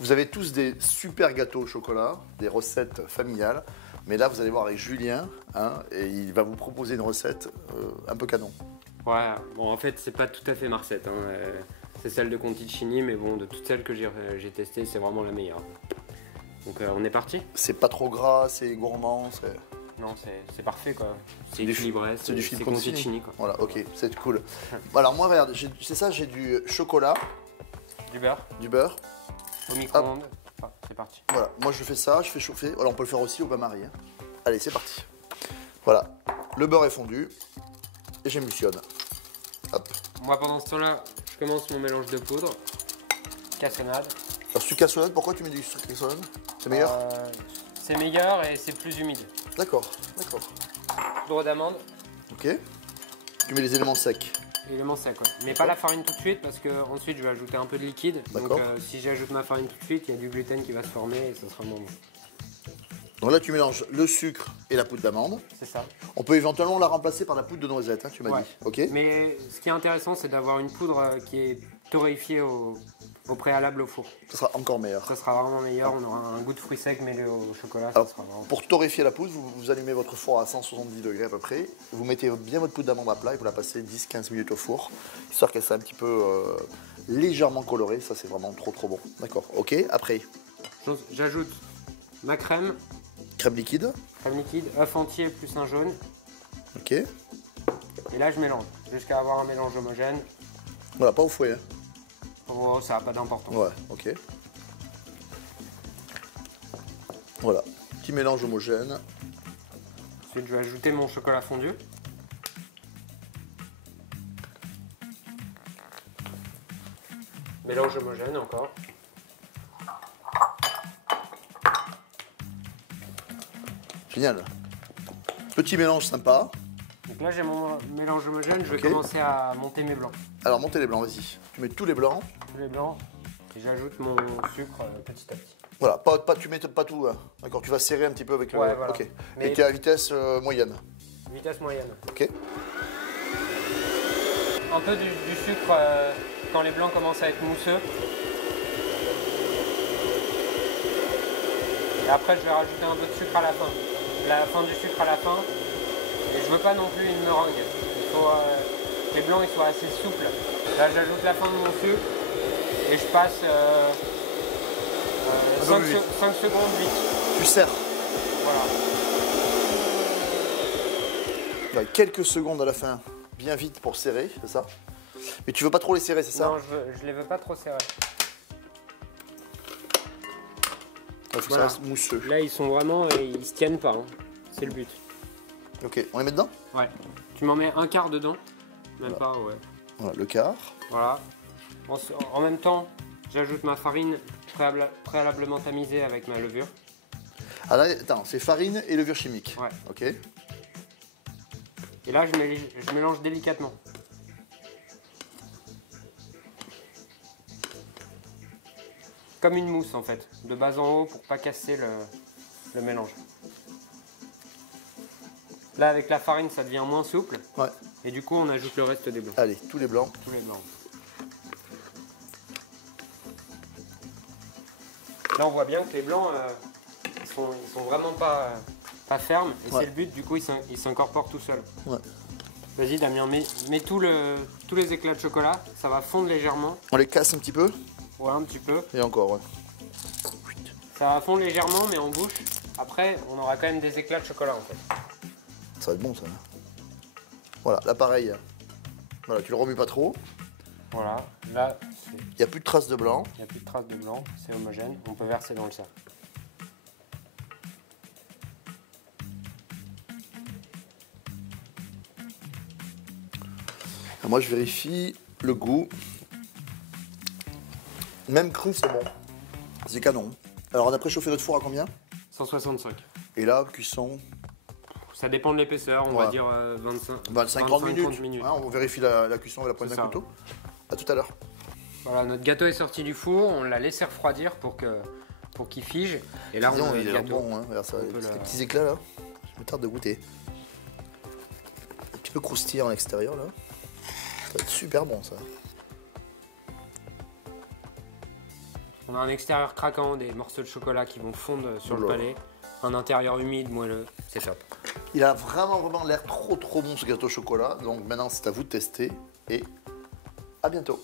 Vous avez tous des super gâteaux au chocolat, des recettes familiales. Mais là, vous allez voir avec Julien, hein, et il va vous proposer une recette un peu canon. Ouais, bon en fait c'est pas tout à fait ma recette, hein. C'est celle de Conticini, mais bon de toutes celles que j'ai testées, c'est vraiment la meilleure. Donc on est parti? C'est pas trop gras, c'est gourmand, c'est... Non, c'est parfait quoi. C'est du équilibré, c'est du film Conticini quoi. Voilà, ok, c'est cool. Alors moi, regarde, c'est ça, j'ai du chocolat, Du beurre au micro-ondes. Ah, c'est parti. Voilà, moi je fais ça, je fais chauffer. Voilà, on peut le faire aussi au bain-marie. Hein. Allez, c'est parti. Voilà, le beurre est fondu et j'émulsionne. Hop. Moi pendant ce temps-là, je commence mon mélange de poudre. Cassonade. Alors, sucre cassonade, pourquoi tu mets du sucre cassonade? C'est meilleur? C'est meilleur et c'est plus humide. D'accord, d'accord. Poudre d'amande. Ok. Tu mets les éléments secs. Éléments secs, ouais. Mais pas la farine tout de suite parce que ensuite je vais ajouter un peu de liquide. Donc si j'ajoute ma farine tout de suite, il y a du gluten qui va se former et ça sera moins bon. Donc là, tu mélanges le sucre et la poudre d'amande. C'est ça. On peut éventuellement la remplacer par la poudre de noisette, hein, tu m'as dit. Ok. Mais ce qui est intéressant, c'est d'avoir une poudre qui est torréfiée au préalable au four. Ça sera encore meilleur. Ça sera vraiment meilleur, on aura un goût de fruits secs mêlé au chocolat. Alors, ça sera vraiment... Pour torréfier la poudre, vous allumez votre four à 170 degrés à peu près. Vous mettez bien votre poudre d'amande à plat et vous la passez 10-15 minutes au four, histoire qu'elle soit un petit peu légèrement colorée. Ça, c'est vraiment trop bon. D'accord, ok. Après, j'ajoute ma crème. crème liquide. Crème liquide, œuf entier plus un jaune. Ok. Et là, je mélange jusqu'à avoir un mélange homogène. Voilà, pas au fouet. Hein. Oh, ça n'a pas d'importance. Ouais, ok. Voilà, petit mélange homogène. Ensuite, je vais ajouter mon chocolat fondu. Mélange homogène encore. Génial. Petit mélange sympa. Donc là, j'ai mon mélange homogène. Je vais commencer à monter mes blancs. Alors, montez les blancs, vas-y. Tu mets tous les blancs. Tous les blancs. Et j'ajoute mon sucre petit à petit. Voilà, tu mets pas tout. Hein. D'accord, tu vas serrer un petit peu avec le... Ouais, voilà. Ok. Mais... Et tu es à vitesse moyenne. Vitesse moyenne. Ok. Un peu du sucre quand les blancs commencent à être mousseux. Et après, je vais rajouter un peu de sucre à la fin. La fin du sucre à la fin. Et je veux pas non plus une meringue. Il faut que les blancs ils soient assez souples. Là, j'ajoute la fin de mon sucre et je passe 5 secondes vite. Tu serres. Voilà. Il y a quelques secondes à la fin, bien vite pour serrer, c'est ça? Mais tu veux pas trop les serrer, c'est ça? Non, je les veux pas trop serrer. Il faut que ça reste mousseux. Là, ils sont vraiment, ils se tiennent pas. Hein. C'est le but. Ok, on les met dedans? Ouais. Tu m'en mets un quart dedans. Même pas, ouais. Voilà, le quart. Voilà. En même temps, j'ajoute ma farine préalablement tamisée avec ma levure. Ah là, attends, c'est farine et levure chimique. Ouais. Ok. Et là, je mélange délicatement. Comme une mousse en fait, de bas en haut pour pas casser le mélange. Là, avec la farine, ça devient moins souple. Ouais. Et du coup, on ajoute le reste des blancs. Allez, tous les blancs. Tous les blancs. Là, on voit bien que les blancs, ils sont vraiment pas fermes. Et c'est le but, du coup, ils s'incorporent tout seuls. Ouais. Vas-y, Damien, mets tous les éclats de chocolat. Ça va fondre légèrement. On les casse un petit peu? Ouais, un petit peu. Et encore, ouais. Ça va fondre légèrement, mais en bouche. Après, on aura quand même des éclats de chocolat, en fait. Ça va être bon, ça. Voilà, là, pareil. Voilà, tu le remues pas trop. Voilà, là... Il n'y a plus de traces de blanc. Il n'y a plus de traces de blanc, c'est homogène. On peut verser dans le sac. Alors moi, je vérifie le goût. Même cru, c'est bon. C'est canon. Alors, on a préchauffé notre four à combien? 165. Et là, cuisson? Ça dépend de l'épaisseur, on va dire 25-30 minutes. Hein, on vérifie la cuisson avec la pointe d'un couteau. À tout à l'heure. Voilà, notre gâteau est sorti du four, on l'a laissé refroidir pour qu'il fige. Et là, on a il le est gâteau. bon, hein. Regarde ça, les petits éclats là. Je me tarde de goûter. Un petit peu croustillant à l'extérieur là. Ça va être super bon ça. On a un extérieur craquant, des morceaux de chocolat qui vont fondre sur le palais. Un intérieur humide, moelleux, c'est top. Il a vraiment l'air trop bon ce gâteau au chocolat. Donc maintenant c'est à vous de tester et à bientôt.